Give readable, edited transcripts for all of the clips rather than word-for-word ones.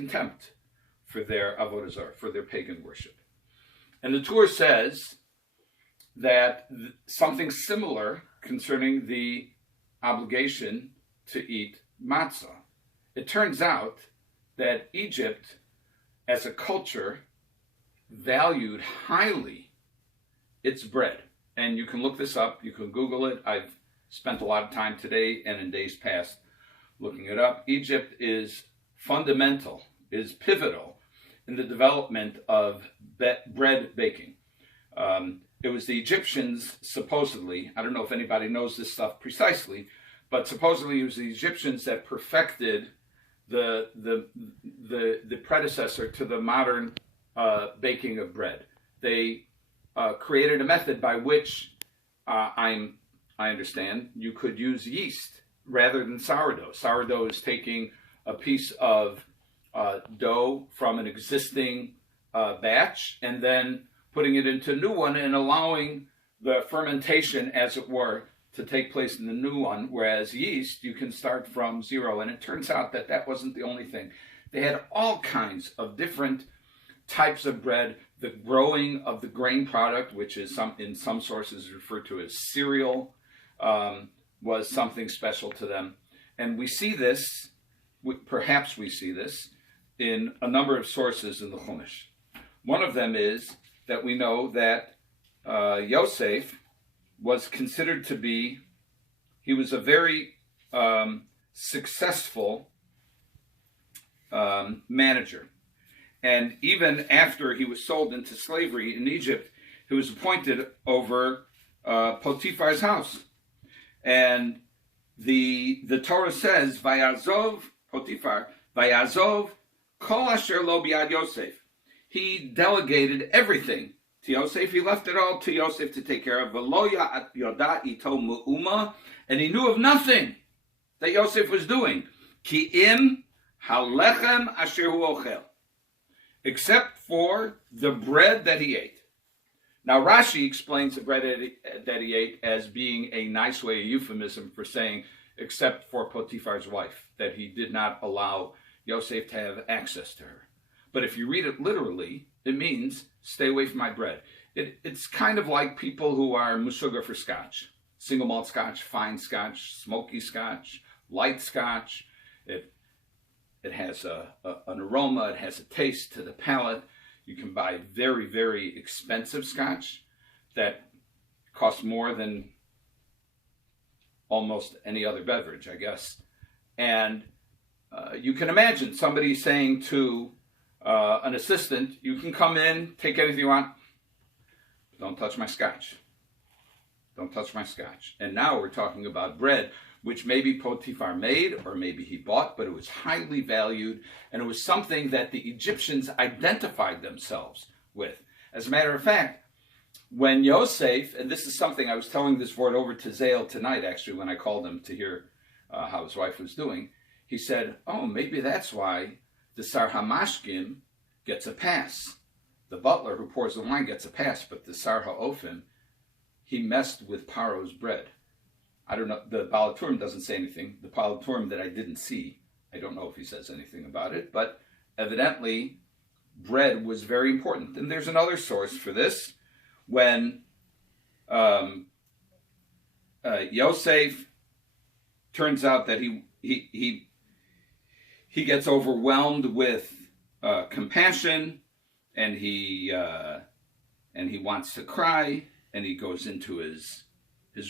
contempt for their avodah zarah, for their pagan worship. And the Torah says that something similar concerning the obligation to eat matzah. It turns out that Egypt, as a culture, valued highly its bread. And you can look this up, you can Google it. I've spent a lot of time today and in days past looking it up. Egypt is fundamental, is pivotal in the development of bread baking. It was the Egyptians, supposedly, I don't know if anybody knows this stuff precisely, but supposedly it was the Egyptians that perfected the predecessor to the modern baking of bread. They created a method by which I understand you could use yeast rather than sourdough. Sourdough is taking a piece of dough from an existing batch and then putting it into a new one and allowing the fermentation, as it were, to take place in the new one, whereas yeast, you can start from zero. And it turns out that that wasn't the only thing. They had all kinds of different types of bread. The growing of the grain product, which is in some sources referred to as cereal, was something special to them. And we see this, perhaps we see this, in a number of sources in the Chumash. One of them is that we know that Yosef was considered to be, he was a very successful manager. And even after he was sold into slavery in Egypt, he was appointed over Potiphar's house. And the Torah says, Vayazov Potiphar, Vayazov Kol Asher Lo Biad Yosef. He delegated everythim to Yosef. He left it all to Yosef to take care of. Veloya at Yoda ito mu'uma, and he knew of nothing that Yosef was doing. Ki im halechem asher hu ochel, except for the bread that he ate. Now Rashi explains the bread that he ate as being a nice way, a euphemism for saying, except for Potiphar's wife, that he did not allow Yosef to have access to her. But if you read it literally, it means stay away from my bread. It's kind of like people who are musuga for scotch. Single malt scotch, fine scotch, smoky scotch, light scotch. It has an aroma, it has a taste to the palate. You can buy very, very expensive scotch that costs more than almost any other beverage, I guess. And you can imagine somebody saying to an assistant, you can come in, take anything you want, don't touch my scotch. Don't touch my scotch. And now we're talking about bread, which maybe Potiphar made or maybe he bought, but it was highly valued, and it was something that the Egyptians identified themselves with. As a matter of fact, when Yosef, and this is something I was telling this word over to Zale tonight, actually, when I called him to hear how his wife was doing, he said, oh, maybe that's why the Sar HaMashkim gets a pass. The butler who pours the wine gets a pass, but the Sar HaOfim, he messed with Paro's bread. I don't know, the Baal HaTurim doesn't say anything. The Baal HaTurim that I didn't see, I don't know if he says anything about it, but evidently bread was very important. And there's another source for this. When Yosef, turns out that he gets overwhelmed with compassion, and he wants to cry, and he goes into his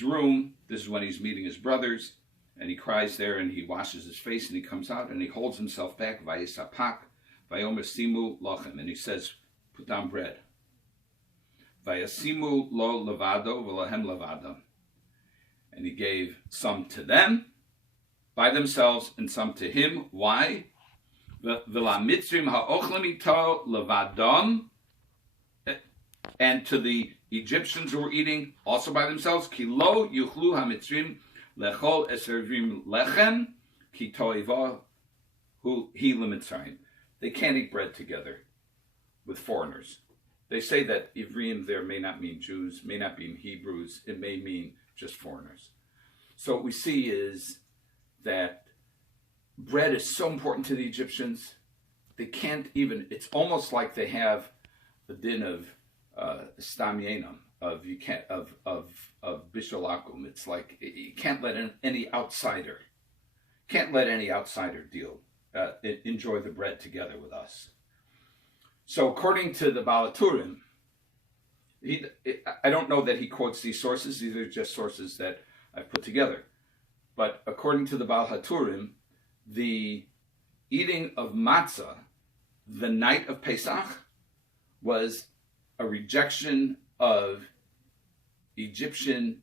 room. This is when he's meeting his brothers, and he cries there, and he washes his face, and he comes out, and he holds himself back, Vayisapak, Vayomer Simu Lochem, and he says, put down bread. Vayasimu lo levado v'lahem levadam. And he gave some to them by themselves and some to him. Why? V'lamitzrim ha'ochlem ito levadam, and to the Egyptians who were eating also by themselves. Ki lo yuchlu ha'mitzrim lechol eservim lechem ki toiva hu hi lemitzrayim. They can't eat bread together with foreigners. They say that Ivrim there may not mean Jews, may not mean Hebrews, it may mean just foreigners. So what we see is that bread is so important to the Egyptians. they can't even, it's almost like they have the din of stamyenum, of you can't, of bishalakum. It's like you can't let any outsider enjoy the bread together with us. So according to the Baal HaTurim, I don't know that he quotes these sources. These are just sources that I've put together. But according to the Baal HaTurim, the eating of matzah the night of Pesach was a rejection of Egyptian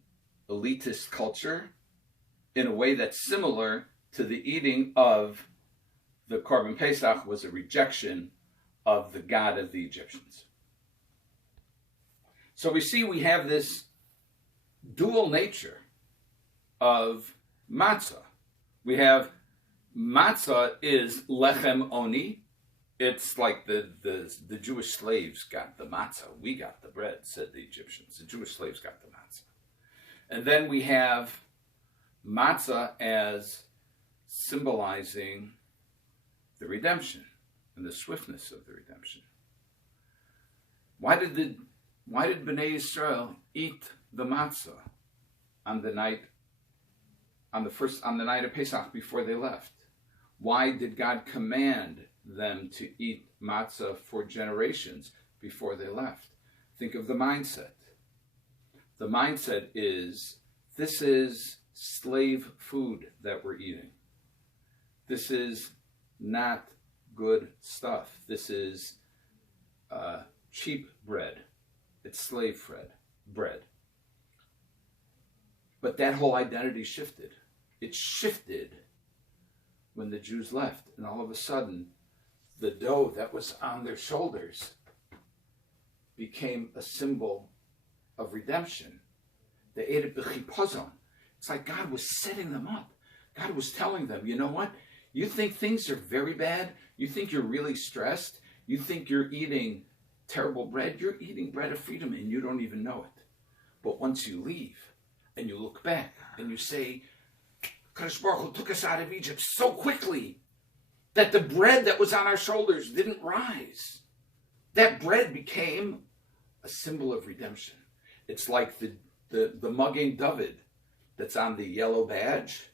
elitist culture in a way that's similar to the eating of the Korban Pesach was a rejection of the God of the Egyptians. So we see we have this dual nature of matzah. We have matzah is lechem oni. It's like the Jewish slaves got the matzah. We got the bread, said the Egyptians. The Jewish slaves got the matzah. And then we have matzah as symbolizing the redemption and the swiftness of the redemption. Why did Bnei Yisrael eat the matzah on the night of Pesach before they left? Why did God command them to eat matzah for generations before they left? Think of the mindset. The mindset is, this is slave food that we're eating. This is not good stuff. This is cheap bread. It's slave bread. But that whole identity shifted. It shifted when the Jews left. And all of a sudden, the dough that was on their shoulders became a symbol of redemption. They ate it b'chipazon. It's like God was setting them up. God was telling them, you know what? You think things are very bad? You think you're really stressed? You think you're eating terrible bread? You're eating bread of freedom and you don't even know it. But once you leave and you look back and you say, Kadosh Baruch Hu took us out of Egypt so quickly that the bread that was on our shoulders didn't rise. That bread became a symbol of redemption. It's like the Magen David that's on the yellow badge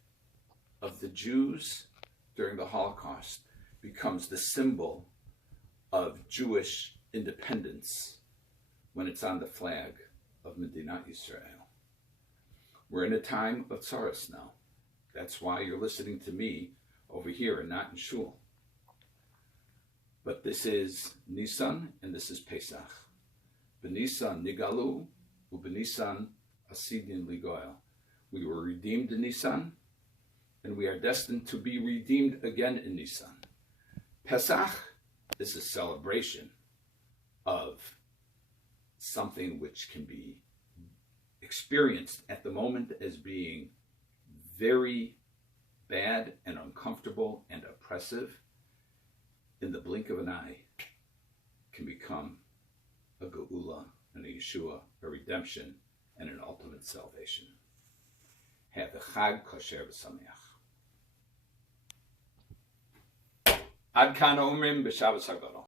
of the Jews during the Holocaust becomes the symbol of Jewish independence when it's on the flag of Medinat Yisrael. We're in a time of tsaros now. That's why you're listening to me over here and not in shul. But this is Nisan and this is Pesach. B'Nisan nigalu, u'b'Nisan asidin ligoel. We were redeemed in Nisan, and we are destined to be redeemed again in Nisan. Pesach is a celebration of something which can be experienced at the moment as being very bad and uncomfortable and oppressive. In the blink of an eye, can become a geula and a Yeshua, a redemption and an ultimate salvation. Have a Chag kosher v'sameach. Ad kan omrim b'Shabbos Hagadol.